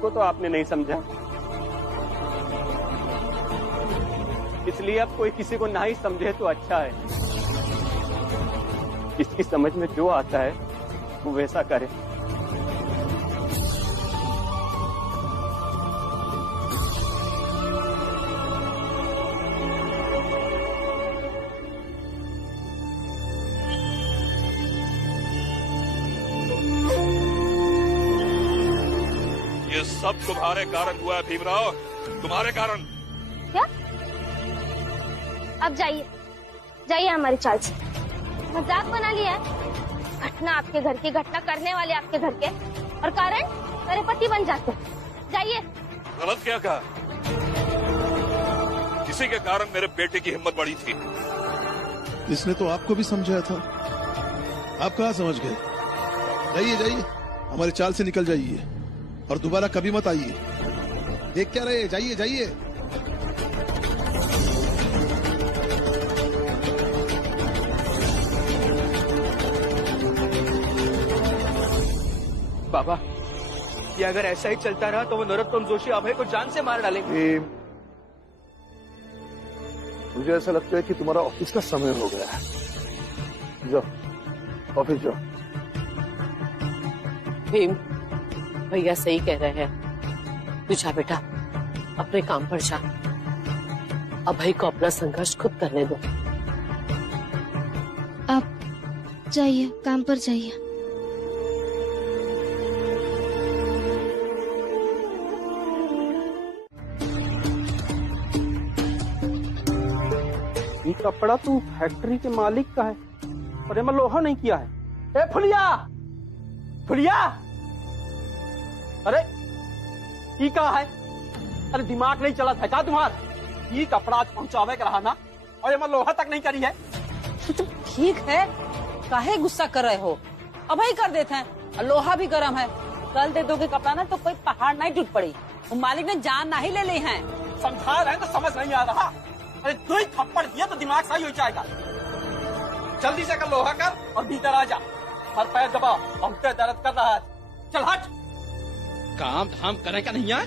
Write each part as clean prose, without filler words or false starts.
उसको तो आपने नहीं समझा, इसलिए अब कोई किसी को ना ही समझे तो अच्छा है। किसकी समझ में जो आता है वो वैसा करे। ये सब तुम्हारे कारण हुआ है भीमराव, तुम्हारे कारण। क्या? अब जाइए, जाइए हमारी चाल से। मजाक बना लिया है? घटना आपके घर की, घटना करने वाले आपके घर के, और कारण मेरे पति बन जाते। जाइए। गलत क्या कहा? किसी के कारण मेरे बेटे की हिम्मत बढ़ी थी। इसने तो आपको भी समझाया था, आप कहाँ समझ गए? जाइए जाइए, हमारी चाल से निकल जाइए और दोबारा कभी मत आइए। देख क्या रहे, जाइए जाइए। बाबा, ये अगर ऐसा ही चलता रहा तो वो नरोत्तम जोशी अभय को जान से मार डालेंगे। मुझे ऐसा लगता है कि तुम्हारा ऑफिस का समय हो गया है। जाओ ऑफिस जाओ। भीम, भैया सही कह रहे हैं। तू जा बेटा, अपने काम पर जा। अभय को अपना संघर्ष खुद करने दो। आप जाइए, काम पर जाइए। ये कपड़ा तू फैक्ट्री के मालिक का है और ये लोहा नहीं किया है। ए फुलिया, फुलिया, अरे ये कहा है? अरे दिमाग नहीं चला था क्या तुम्हारा? ये कपड़ा आज पहुंचावे का रहा ना, और ये लोहा तक नहीं करी है। ठीक है, काहे गुस्सा कर रहे हो? अब ही कर देते हैं, लोहा भी गर्म है। कल दे दोगे कपड़ा ना तो कोई पहाड़ नहीं टूट पड़ी। वो मालिक ने जान ना ही ले ली है। समझा रहे तो समझ नहीं आ रहा। अरे 2 थप्पड़ दिया तो दिमाग सही हो जाएगा। जल्दी से कर लोहा कर और भीतर आ जा। हर पैर दबा, बहुत दर्द कर रहा है। चल हट। काम धाम करें का नहीं है?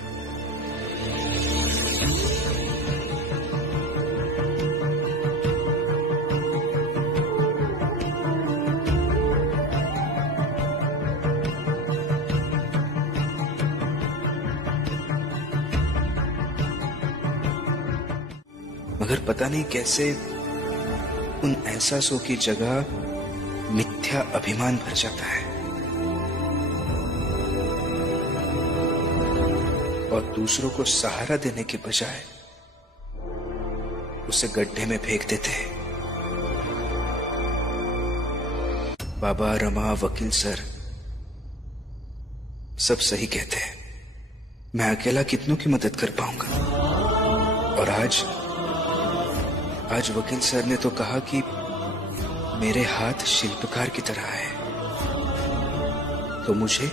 मगर पता नहीं कैसे उन एहसासों की जगह मिथ्या अभिमान भर जाता है और दूसरों को सहारा देने के बजाय उसे गड्ढे में फेंक देते हैं। बाबा, रमा, वकील सर सब सही कहते हैं। मैं अकेला कितनों की मदद कर पाऊंगा। और आज वकील सर ने तो कहा कि मेरे हाथ शिल्पकार की तरह है, तो मुझे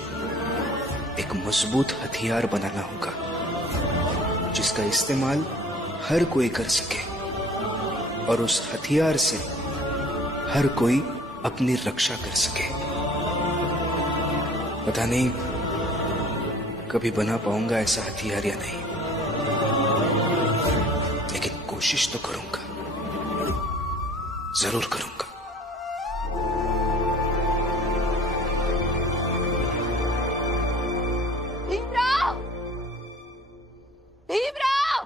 एक मजबूत हथियार बनाना होगा जिसका इस्तेमाल हर कोई कर सके और उस हथियार से हर कोई अपनी रक्षा कर सके। पता नहीं कभी बना पाऊंगा ऐसा हथियार या नहीं, लेकिन कोशिश तो करूंगा, जरूर करूंगा। भीमराव! भीमराव!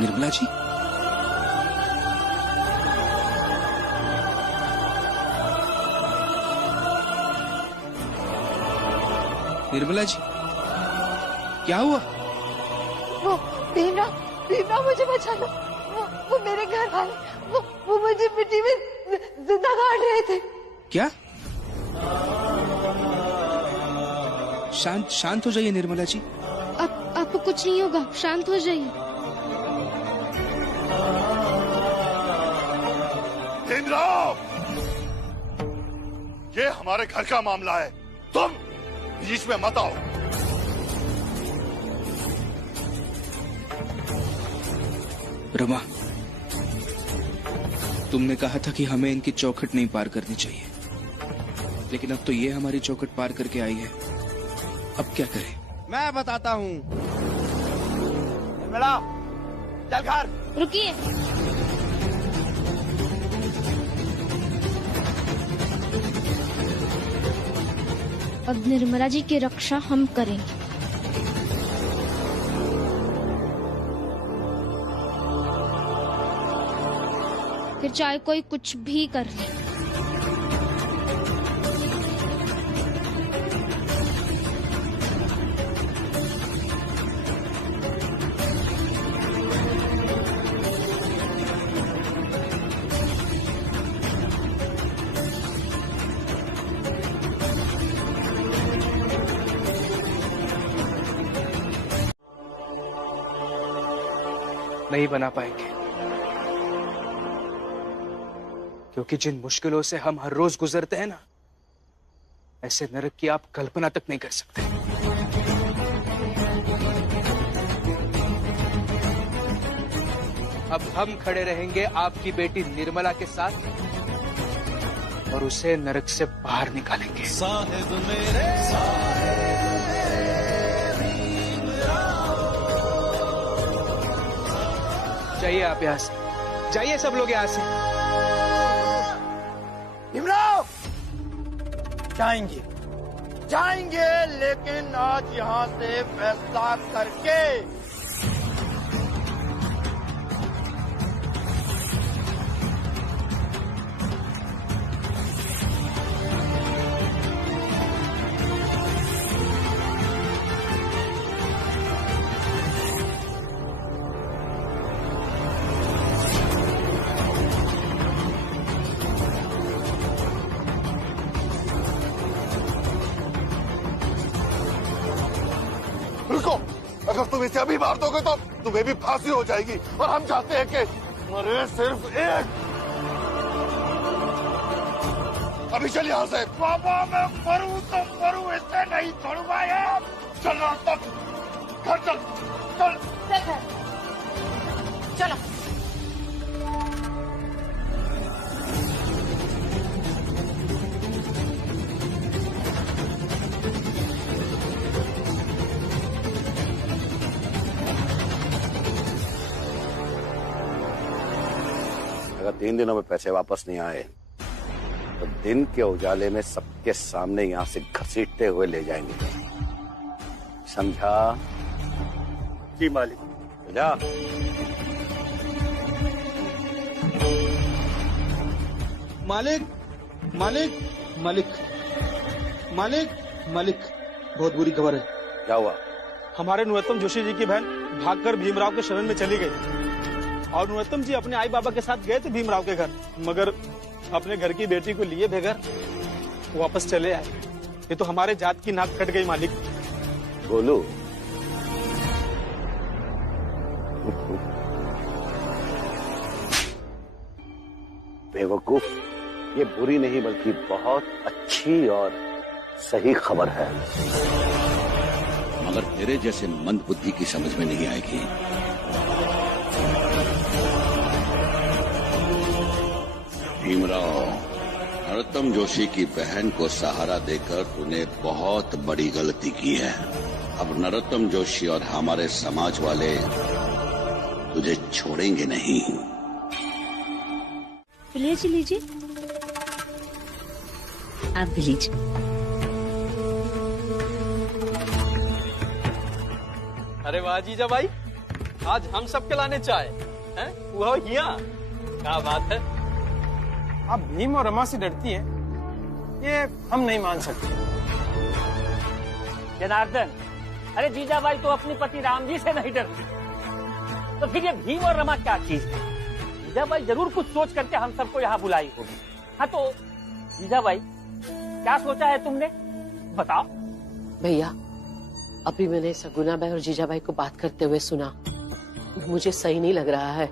निर्मला जी, निर्मला जी, क्या हुआ? वो भीमराव मुझे बचा लो। वो मेरे घर वाले वो मुझे मिट्टी में जिंदा गाड़ रहे थे। क्या? शांत हो जाइए निर्मला जी। आपको कुछ नहीं होगा, शांत हो जाइए। भीमराव, ये हमारे घर का मामला है, तुम बीच में मत आओ। रमा, तुमने कहा था कि हमें इनकी चौखट नहीं पार करनी चाहिए, लेकिन अब तो ये हमारी चौखट पार करके आई है, अब क्या करें? मैं बताता हूँ। निर्मला, चल घर। रुकिए, अब निर्मला जी की रक्षा हम करेंगे। फिर चाहे कोई कुछ भी कर ले। नहीं बना पाएंगे, क्योंकि जिन मुश्किलों से हम हर रोज गुजरते हैं ना, ऐसे नरक की आप कल्पना तक नहीं कर सकते। अब हम खड़े रहेंगे आपकी बेटी निर्मला के साथ और उसे नरक से बाहर निकालेंगे। साहिब मेरे जाइए, आप यहाँ से जाइए, सब लोग यहाँ से। भीमराव, जाएंगे, लेकिन आज यहाँ से फैसला करके। रुको, अगर तुम इसे अभी मार दोगे तो तुम्हें भी फांसी हो जाएगी, और हम चाहते हैं कि अरे सिर्फ एक। अभी चल यहाँ से। बाबा, मैं मरूं तो मरूं, इससे नहीं छोड़ूंगा यार। चल रहा तक घर चल, चल चलो। अगर 3 दिनों में पैसे वापस नहीं आए तो दिन के उजाले में सबके सामने यहाँ से घसीटते हुए ले जाएंगे, समझा? जी मालिक। जा। मालिक, मालिक, मालिक, मालिक, मालिक, बहुत बुरी खबर है। क्या हुआ? हमारे नरोत्तम जोशी जी की बहन भागकर भीमराव के शरण में चली गई, और नरोत्तम जी अपने आई बाबा के साथ गए थे भीमराव के घर, मगर अपने घर की बेटी को लिए बगैर वापस चले आए। ये तो हमारे जात की नाक कट गई मालिक। बोलू, बेवकूफ, ये बुरी नहीं बल्कि बहुत अच्छी और सही खबर है। मगर तेरे जैसे मंद बुद्धि की समझ में नहीं आएगी। भीमराव, नरोत्तम जोशी की बहन को सहारा देकर तूने बहुत बड़ी गलती की है। अब नरोत्तम जोशी और हमारे समाज वाले तुझे छोड़ेंगे नहीं। लीजिए, लीजिए, आप भी लीजिए। अरे वाह जीजा भाई, आज हम सबके लाने चाय हैं? वो यहाँ क्या बात है। आप भीम और रमा से डरती हैं, ये हम नहीं मान सकते। जनार्दन, अरे जीजाबाई तो अपने पति राम जी से नहीं डरती, तो फिर ये भीम और रमा क्या चीज है? जीजाबाई जरूर कुछ सोच करके हम सबको यहाँ बुलाई होगी। हाँ तो जीजाबाई, क्या सोचा है तुमने, बताओ। भैया, अभी मैंने सगुनाबाई और जीजाबाई को बात करते हुए सुना, मुझे सही नहीं लग रहा है।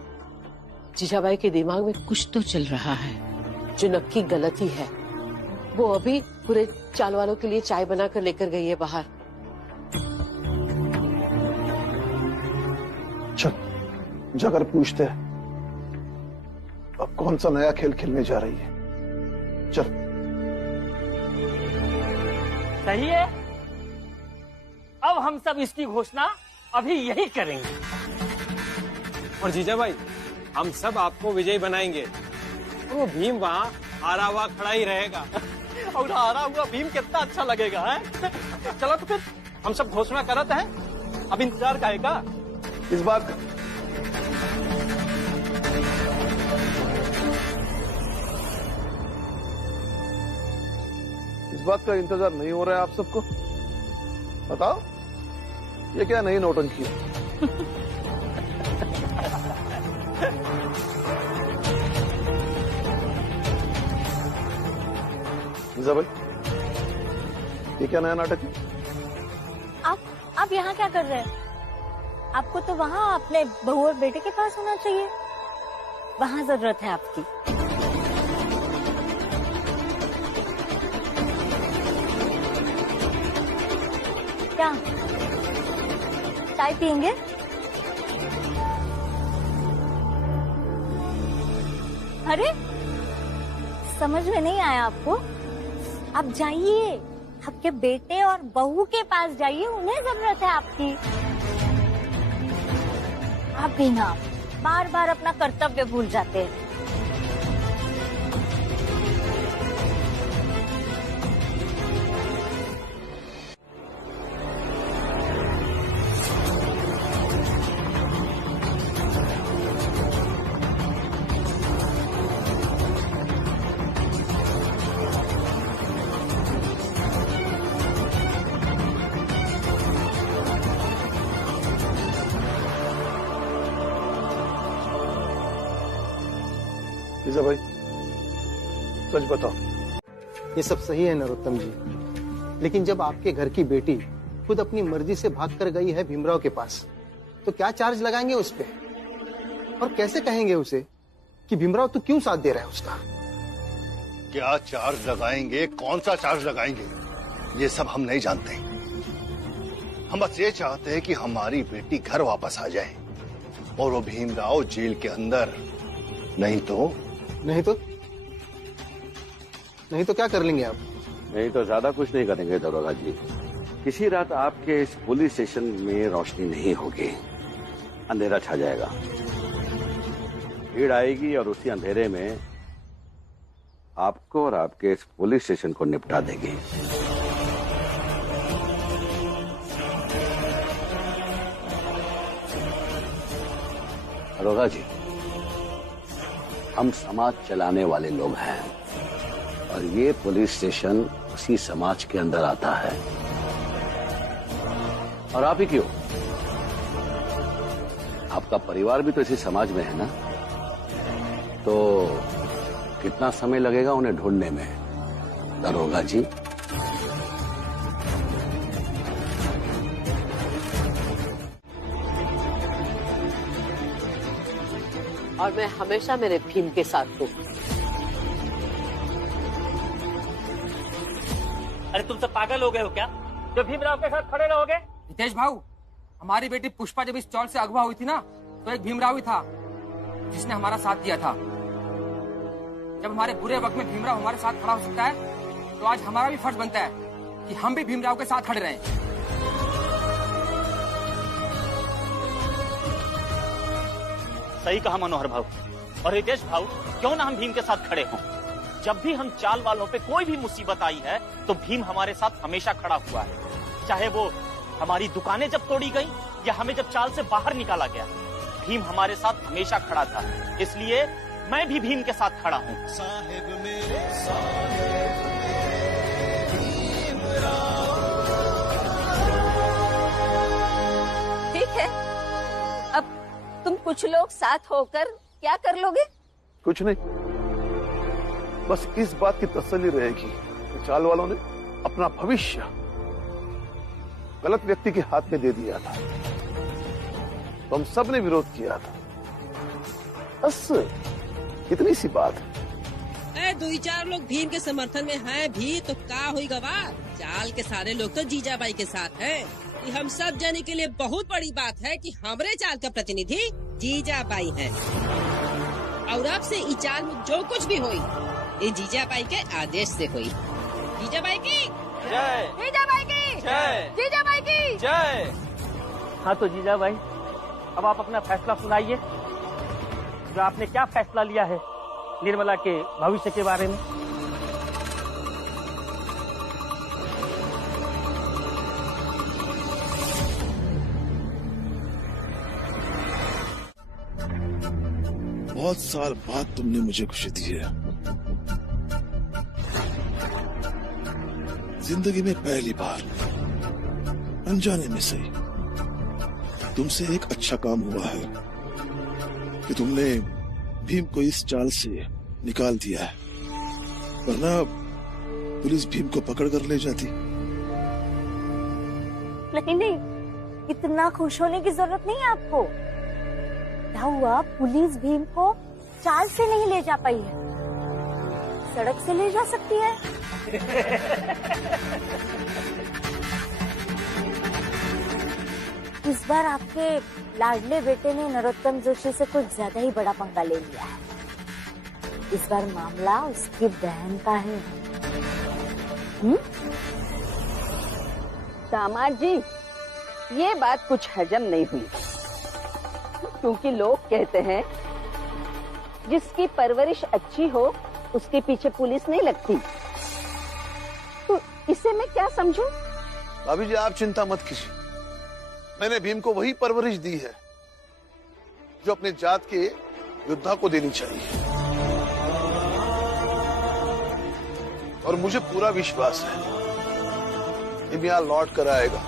जीजाबाई के दिमाग में कुछ तो चल रहा है जो नक्की गलती है। वो अभी पूरे चाल वालों के लिए चाय बनाकर लेकर गई है बाहर। चल जाकर पूछते हैं अब कौन सा नया खेल खेलने जा रही है। चल। सही है। अब हम सब इसकी घोषणा अभी यही करेंगे। और जीजा भाई, हम सब आपको विजयी बनाएंगे। वो भीम वहाँ हारा हुआ खड़ा ही रहेगा। और हारा हुआ भीम कितना अच्छा लगेगा, है? चलो तो फिर हम सब घोषणा करते हैं। अब इंतजार करेगा इस बात का इंतजार नहीं हो रहा है आप सबको? बताओ, ये क्या नई नौटंकी है? भाई, ये क्या नया नाटक है? आप यहाँ क्या कर रहे हैं? आपको तो वहाँ अपने बहू और बेटे के पास होना चाहिए। वहाँ जरूरत है आपकी। क्या चाय पियेंगे? अरे समझ में नहीं आया आपको? आप जाइए, आपके बेटे और बहू के पास जाइए, उन्हें जरूरत है आपकी। आप भी ना बार बार अपना कर्तव्य भूल जाते हैं। भाई, सच बताओ। ये सब सही है नरोत्तम जी, लेकिन जब आपके घर की बेटी खुद अपनी मर्जी से भागकर गई है भीमराव के पास, तो क्या चार्ज लगाएंगे उस पे? और कैसे कहेंगे उसे कि भीमराव तू क्यों साथ दे रहा है उसका? क्या चार्ज लगाएंगे, कौन सा चार्ज लगाएंगे, ये सब हम नहीं जानते। हम बस ये चाहते हैं कि हमारी बेटी घर वापस आ जाए और वो भीमराव जेल के अंदर। नहीं तो क्या कर लेंगे आप? नहीं तो ज्यादा कुछ नहीं करेंगे दरोगा जी। किसी रात आपके इस पुलिस स्टेशन में रोशनी नहीं होगी, अंधेरा छा जाएगा, भीड़ आएगी और उसी अंधेरे में आपको और आपके इस पुलिस स्टेशन को निपटा देगी। दरोगा जी, हम समाज चलाने वाले लोग हैं और ये पुलिस स्टेशन उसी समाज के अंदर आता है। और आप ही क्यों, आपका परिवार भी तो इसी समाज में है ना? तो कितना समय लगेगा उन्हें ढूंढने में दरोगा जी? और मैं हमेशा मेरे भीम के साथ हूँ। अरे तुम सब पागल हो गए हो क्या, जो भीमराव के साथ खड़े रहोगे? हितेश भाऊ, हमारी बेटी पुष्पा जब इस चौल से अगवा हुई थी ना, तो एक भीमराव ही था जिसने हमारा साथ दिया था। जब हमारे बुरे वक्त में भीमराव हमारे साथ खड़ा हो सकता है, तो आज हमारा भी फर्ज बनता है कि हम भी भीमराव के साथ खड़े रहें। सही कहा मनोहर भाऊ और हितेश भाऊ, क्यों ना हम भीम के साथ खड़े हों। जब भी हम चाल वालों पे कोई भी मुसीबत आई है, तो भीम हमारे साथ हमेशा खड़ा हुआ है। चाहे वो हमारी दुकानें जब तोड़ी गई या हमें जब चाल से बाहर निकाला गया, भीम हमारे साथ हमेशा खड़ा था। इसलिए मैं भी भीम के साथ खड़ा हूँ। ठीक है, अब तुम कुछ लोग साथ होकर क्या कर लोगे? कुछ नहीं, बस इस बात की तसल्ली रहेगी कि चाल वालों ने अपना भविष्य गलत व्यक्ति के हाथ में दे दिया था, तो हम सब ने विरोध किया था। बस इतनी सी बात है। दो ही चार लोग भीम के समर्थन में हैं भी तो का हुई गवाह। चाल के सारे लोग तो जीजाबाई के साथ हैं। ये हम सब जाने के लिए बहुत बड़ी बात है कि हमारे चाल का प्रतिनिधि जीजाबाई है, और अब से इस चाल में जो कुछ भी हुई, ये जीजाबाई के आदेश से हुई। जीजाबाई की जय। जीजाबाई की जय। जीजाबाई की जय। हाँ तो जीजा भाई, अब आप अपना फैसला सुनाइए। जो आपने क्या फैसला लिया है निर्मला के भविष्य के बारे में? बहुत साल बाद तुमने मुझे खुशी दी है। जिंदगी में पहली बार अनजाने में सही तुमसे एक अच्छा काम हुआ है कि तुमने भीम को इस चाल से निकाल दिया है, वरना पुलिस भीम को पकड़ कर ले जाती। नहीं, इतना खुश होने की जरूरत नहीं है आपको। क्या हुआ, पुलिस भीम को चाल से नहीं ले जा पाई है, सड़क से ले जा सकती है। इस बार आपके लाडले बेटे ने नरोत्तम जोशी से कुछ ज्यादा ही बड़ा पंगा ले लिया है। इस बार मामला उसकी बहन का है। दामाद जी, ये बात कुछ हजम नहीं हुई, क्योंकि लोग कहते हैं जिसकी परवरिश अच्छी हो उसके पीछे पुलिस नहीं लगती। तो इसे मैं क्या समझूं? भाभी जी आप चिंता मत कीजिए, मैंने भीम को वही परवरिश दी है जो अपने जात के योद्धा को देनी चाहिए, और मुझे पूरा विश्वास है कि यहाँ लौट कर आएगा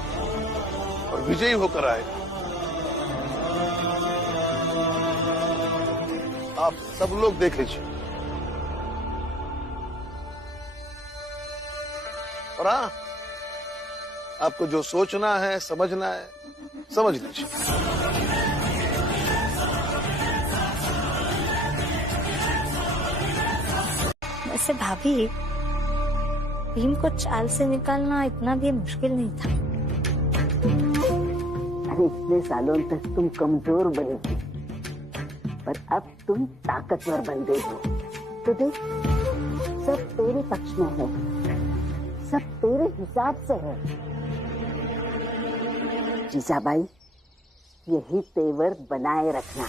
और विजयी होकर आएगा। आप सब लोग देख लीजिए। और हाँ, आपको जो सोचना है समझना है समझ लीजिए। वैसे भाभी, भीम को चाल से निकालना इतना भी मुश्किल नहीं था। अरे इतने सालों तक तुम कमजोर बनी थी, पर अब तुम ताकतवर बन गई हो। तो देख, सब तेरे पक्ष में है, सब तेरे हिसाब से है। जीजाबाई, यही तेवर बनाए रखना,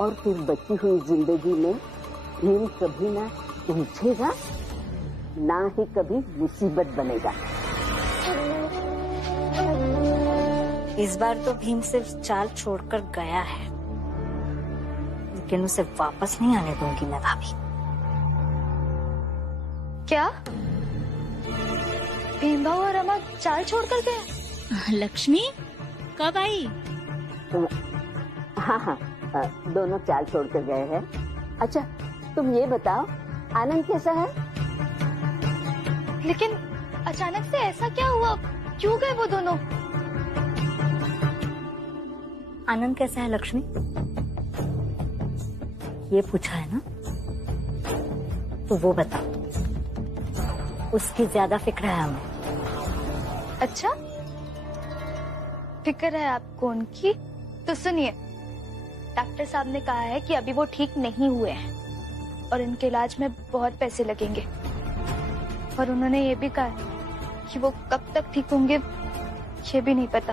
और फिर बची हुई जिंदगी में भीम कभी ना उलझेगा, ना ही कभी मुसीबत बनेगा। इस बार तो भीम सिर्फ चाल छोड़कर गया है, लेकिन उसे वापस नहीं आने दूंगी मैं भाभी। क्या भीमबा और रमा चाल छोड़कर गए? लक्ष्मी कब आई? हाँ, दोनों चाल छोड़कर गए हैं। अच्छा, तुम ये बताओ, आनंद कैसा है? लेकिन अचानक से ऐसा क्या हुआ, क्यों गए वो दोनों? आनंद कैसा है लक्ष्मी? ये पूछा है ना, तो वो बता। उसकी ज्यादा फिक्र है हमें। अच्छा, फिक्र है आपको उनकी? तो सुनिए, डॉक्टर साहब ने कहा है कि अभी वो ठीक नहीं हुए हैं और इनके इलाज में बहुत पैसे लगेंगे, और उन्होंने ये भी कहा है कि वो कब तक ठीक होंगे ये भी नहीं पता।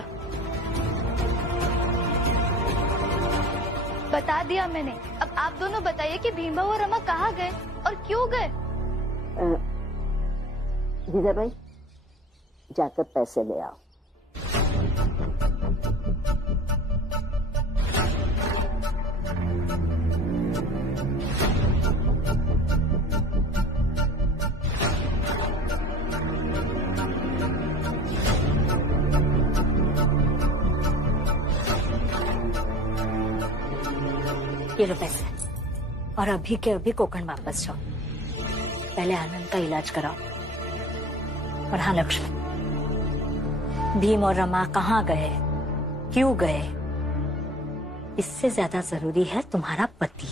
बता दिया मैंने, अब आप दोनों बताइए कि भीमा और रमा कहाँ गए और क्यों गए? जीजाबाई, जाकर पैसे ले आओ। ये लो पैसे, और अभी के अभी कोकण वापस जाओ। पहले आनंद का इलाज कराओ। और हाँ लक्ष्मी, भीम और रमा कहाँ गए, क्यों गए, इससे ज्यादा जरूरी है तुम्हारा पति।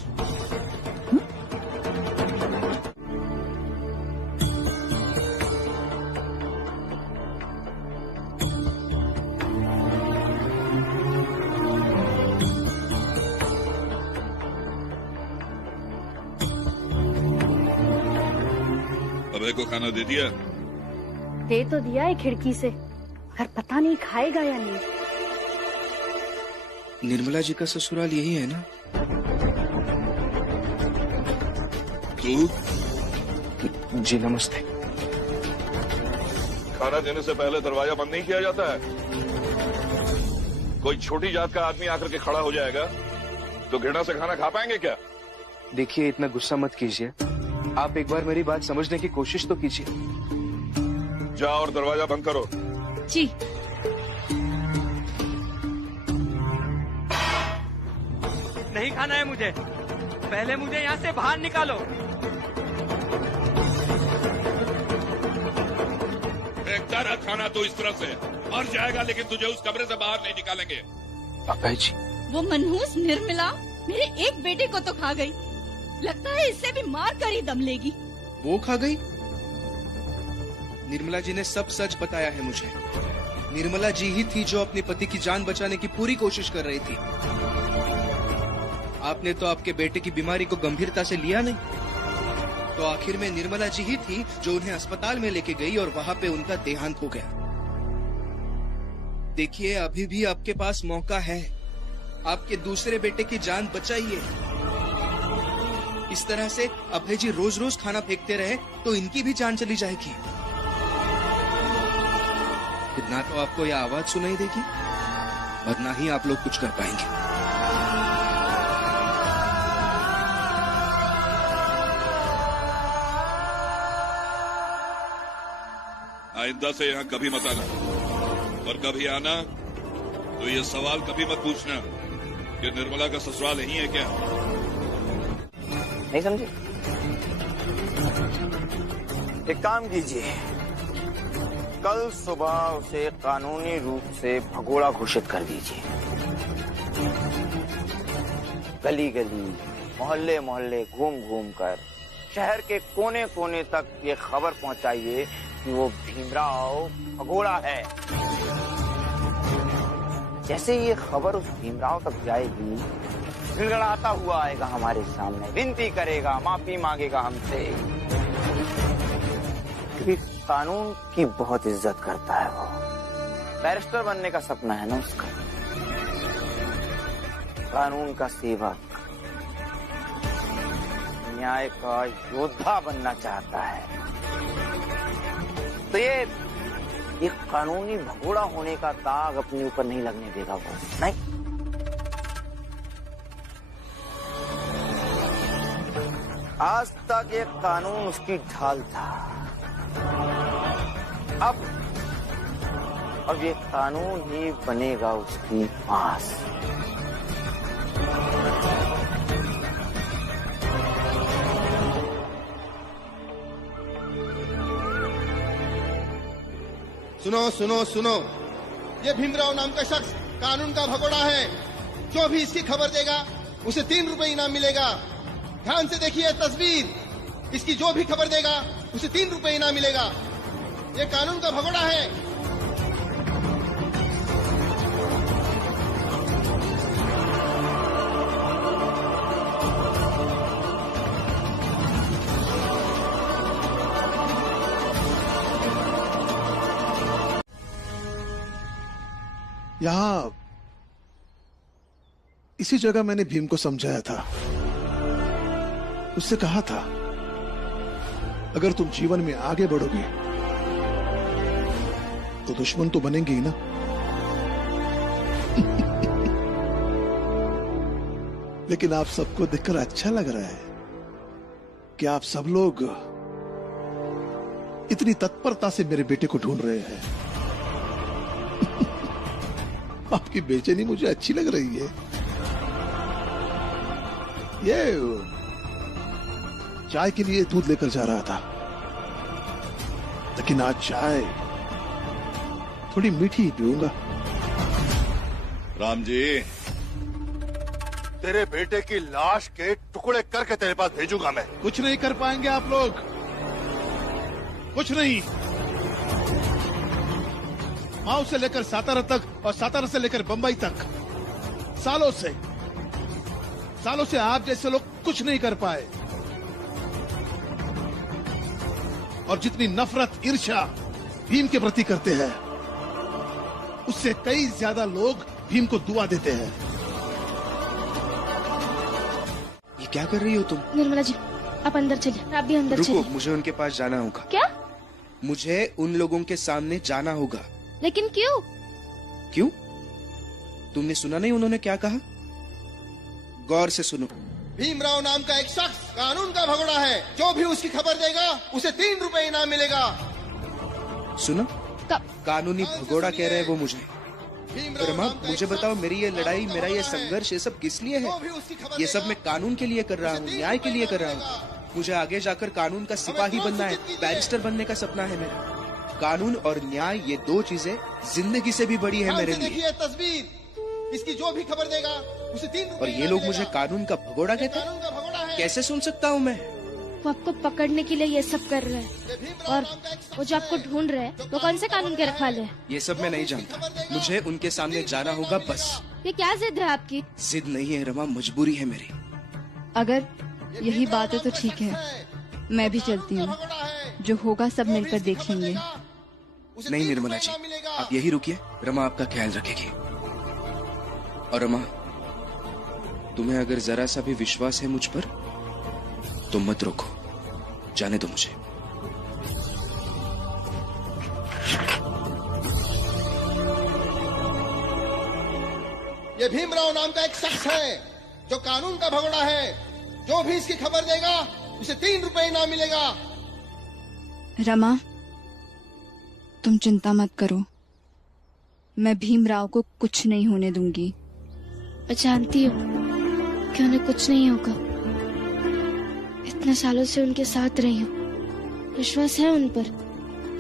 अभय को खाना दे दिया? दे तो दिया है खिड़की से, पर पता नहीं खाएगा या नहीं। निर्मला जी का ससुराल यही है ना? तू? जी नमस्ते। खाना देने से पहले दरवाजा बंद नहीं किया जाता है? कोई छोटी जात का आदमी आकर के खड़ा हो जाएगा तो घृणा से खाना खा पाएंगे क्या? देखिए, इतना गुस्सा मत कीजिए। आप एक बार मेरी बात समझने की कोशिश तो कीजिए। जाओ और दरवाजा बंद करो। जी। नहीं खाना है मुझे, पहले मुझे यहाँ से बाहर निकालो। फेंकता रहा खाना तो इस तरह से मर जाएगा, लेकिन तुझे उस कमरे से बाहर नहीं निकालेंगे। अभय जी, वो मनहूस निर्मला मेरे एक बेटे को तो खा गई, लगता है इससे भी मार कर ही दम लेगी। वो खा गई? निर्मला जी ने सब सच बताया है मुझे। निर्मला जी ही थी जो अपने पति की जान बचाने की पूरी कोशिश कर रही थी। आपने तो आपके बेटे की बीमारी को गंभीरता से लिया नहीं, तो आखिर में निर्मला जी ही थी जो उन्हें अस्पताल में लेके गई और वहां पे उनका देहांत हो गया। देखिए, अभी भी आपके पास मौका है, आपके दूसरे बेटे की जान बचाइए। इस तरह से अभय जी रोज रोज खाना फेंकते रहे तो इनकी भी जान चली जाएगी। फिर ना तो आपको यह आवाज सुनाई देगी और ना ही आप लोग कुछ कर पाएंगे। आइंदा से यहाँ कभी मत आना, और कभी आना तो ये सवाल कभी मत पूछना कि निर्मला का ससुराल यही है क्या। नहीं समझे? एक काम कीजिए, कल सुबह उसे कानूनी रूप से भगोड़ा घोषित कर दीजिए। गली गली, मोहल्ले मोहल्ले घूम घूम कर शहर के कोने कोने तक ये खबर पहुंचाइए कि वो भीमराव भगोड़ा है। जैसे ये खबर उस भीमराव तक जाएगी, गिड़गिड़ाता हुआ आएगा हमारे सामने, विनती करेगा, माफी मांगेगा हमसे, क्योंकि कानून की बहुत इज्जत करता है वो। बैरिस्टर बनने का सपना है ना उसका, कानून का सेवक, न्याय का योद्धा बनना चाहता है। तो ये कानूनी भगोड़ा होने का दाग अपने ऊपर नहीं लगने देगा वो, नहीं। आज तक ये कानून उसकी ढाल था, अब ये कानून ही बनेगा उसकी फांस। सुनो सुनो सुनो, ये भीमराव नाम का शख्स कानून का भगोड़ा है। जो भी इसकी खबर देगा उसे 3 रुपए इनाम मिलेगा। ध्यान से देखिए तस्वीर, इसकी जो भी खबर देगा उसे 3 रुपए इनाम मिलेगा। ये कानून का भगोड़ा है। यहां इसी जगह मैंने भीम को समझाया था, उससे कहा था अगर तुम जीवन में आगे बढ़ोगे तो दुश्मन तो बनेंगे ही ना। लेकिन आप सबको देखकर अच्छा लग रहा है कि आप सब लोग इतनी तत्परता से मेरे बेटे को ढूंढ रहे हैं। आपकी बेचैनी मुझे अच्छी लग रही है। ये चाय के लिए दूध लेकर जा रहा था, लेकिन आज चाय थोड़ी मीठी पीऊंगा। राम जी, तेरे बेटे की लाश के टुकड़े करके तेरे पास भेजूंगा मैं। कुछ नहीं कर पाएंगे आप लोग, कुछ नहीं। माऊ से लेकर सातारा तक और सातारा से लेकर बंबई तक सालों से आप जैसे लोग कुछ नहीं कर पाए। और जितनी नफरत ईर्ष्या भीम के प्रति करते हैं, उससे कई ज्यादा लोग भीम को दुआ देते हैं। ये क्या कर रही हो तुम? निर्मला जी, आप अंदर चलिए। आप भी अंदर रुको, चलिए। मुझे उनके पास जाना होगा। क्या? मुझे उन लोगों के सामने जाना होगा। लेकिन क्यों? क्यों? तुमने सुना नहीं उन्होंने क्या कहा? गौर से सुनो। भीमराव नाम का एक शख्स कानून का भगोड़ा है। जो भी उसकी खबर देगा उसे 3 रुपए इनाम मिलेगा। सुना? कानूनी भगोड़ा कह रहे हैं वो मुझे। रमा, मुझे बताओ, मेरी ये लड़ाई, मेरा ये संघर्ष, ये सब किस लिए है? ये सब मैं कानून के लिए कर रहा हूँ, न्याय के लिए कर रहा हूँ। मुझे आगे जाकर कानून का सिपाही बनना है, बैरिस्टर बनने का सपना है मेरा। कानून और न्याय, ये 2 चीजें जिंदगी से भी बड़ी है मेरे लिए। देखिए तस्वीर, इसकी जो भी खबर देगा उसे 3 रुपए। और ये लोग मुझे कानून का भगोड़ा कहते हैं? कैसे सुन सकता हूँ मैं? वो आपको पकड़ने के लिए ये सब कर रहे हैं, और वो जो आपको ढूंढ रहे हैं वो कौन से कानून के रखवाले हैं? ये सब मैं नहीं जानता, मुझे उनके सामने जाना होगा बस। ये क्या जिद है आपकी? जिद नहीं है रमा, मजबूरी है मेरी। अगर यही बात है तो ठीक है, मैं भी चलती हूँ। जो होगा सब मिलकर देख लेंगे। नहीं निर्मला जी, आप यही रुकिए, रमा आपका ख्याल रखेगी। और रमा, तुम्हें अगर जरा सा भी विश्वास है मुझ पर तो मत रोको, जाने दो मुझे। ये भीमराव नाम का एक शख्स है जो कानून का भगोड़ा है। जो भी इसकी खबर देगा उसे 3 रुपए इनाम मिलेगा। रमा, तुम चिंता मत करो, मैं भीमराव को कुछ नहीं होने दूंगी। मैं जानती हूँ कि उन्हें कुछ नहीं होगा। इतने सालों से उनके साथ रही हूँ, विश्वास है उन पर,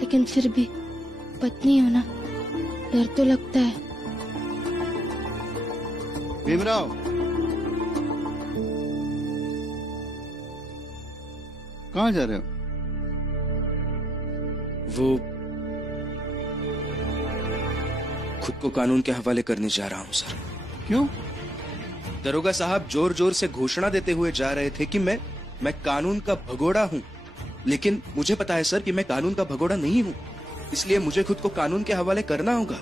लेकिन फिर भी पत्नी हो ना, डर तो लगता है। भीमराव, कहाँ जा रहे हो? वो खुद को कानून के हवाले करने जा रहा हूँ सर। क्यों? दरोगा साहब जोर जोर से घोषणा देते हुए जा रहे थे कि मैं कानून का भगोड़ा हूँ, लेकिन मुझे पता है सर कि मैं कानून का भगोड़ा नहीं हूँ, इसलिए मुझे खुद को कानून के हवाले करना होगा।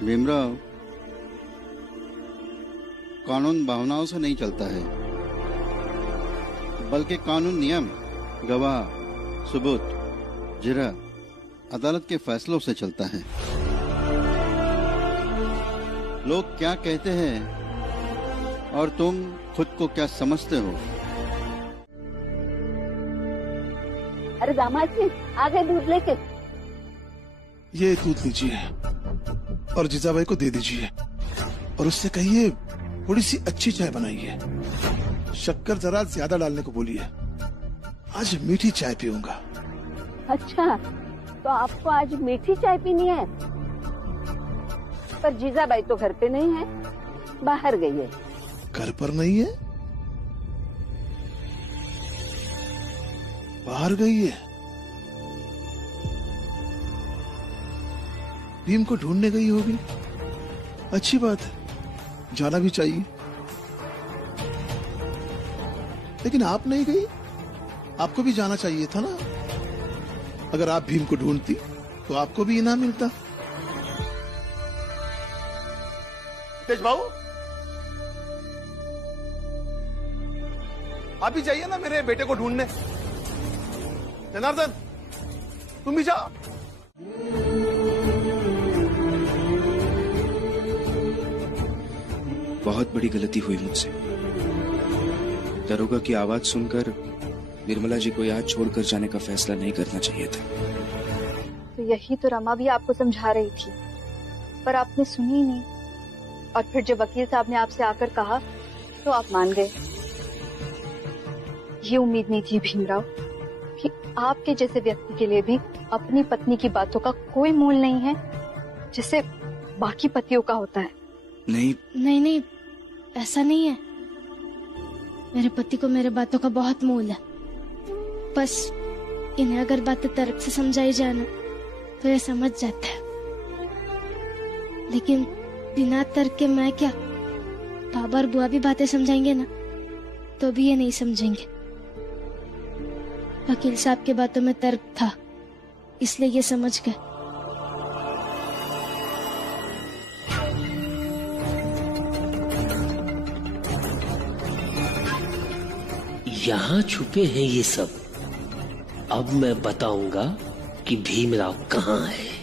भीमराव, कानून भावनाओं से नहीं चलता है, बल्कि कानून नियम, गवाह, सबूत, जिरह, अदालत के फैसलों से चलता है। लोग क्या कहते हैं और तुम खुद को क्या समझते हो? अरे दामाद जी, आ गए दूध लेके। ये दूध लीजिए और जीजाबाई को दे दीजिए, और उससे कहिए थोड़ी सी अच्छी चाय बनाइए। शक्कर जरा ज्यादा डालने को बोलिए, आज मीठी चाय पीऊंगा। अच्छा, तो आपको आज मीठी चाय पीनी है? पर जीजाबाई तो घर पे नहीं है, बाहर गई है। घर पर नहीं है? बाहर गई है? भीम को ढूंढने गई होगी। अच्छी बात है, जाना भी चाहिए। लेकिन आप नहीं गई, आपको भी जाना चाहिए था ना। अगर आप भीम को ढूंढती तो आपको भी इनाम मिलता। तेज बाबू, आप भी जाइए ना मेरे बेटे को ढूंढने। जनार्दन, तुम भी जाओ। बहुत बड़ी गलती हुई मुझसे। दरोगा की आवाज सुनकर निर्मला जी को याद छोड़कर जाने का फैसला नहीं करना चाहिए था। तो यही तो रमा भी आपको समझा रही थी, पर आपने सुनी नहीं। और फिर जब वकील साहब ने आपसे आकर कहा तो आप मान गए। ये उम्मीद नहीं थी भीमराव कि आपके जैसे व्यक्ति के लिए भी अपनी पत्नी की बातों का कोई मोल नहीं है, जैसे बाकी पतियों का होता है। नहीं नहीं नहीं, ऐसा नहीं है। मेरे पति को मेरे बातों का बहुत मोल है। बस इन्हें अगर बातें तर्क से समझाई जाए ना तो ये समझ जाता है, लेकिन बिना तर्क के मैं क्या, बाबा और बुआ भी बातें समझाएंगे ना, तो भी ये नहीं समझेंगे। वकील साहब के बातों में तर्क था, इसलिए ये समझ गए। यहाँ छुपे हैं ये सब। अब मैं बताऊंगा कि भीमराव कहाँ है।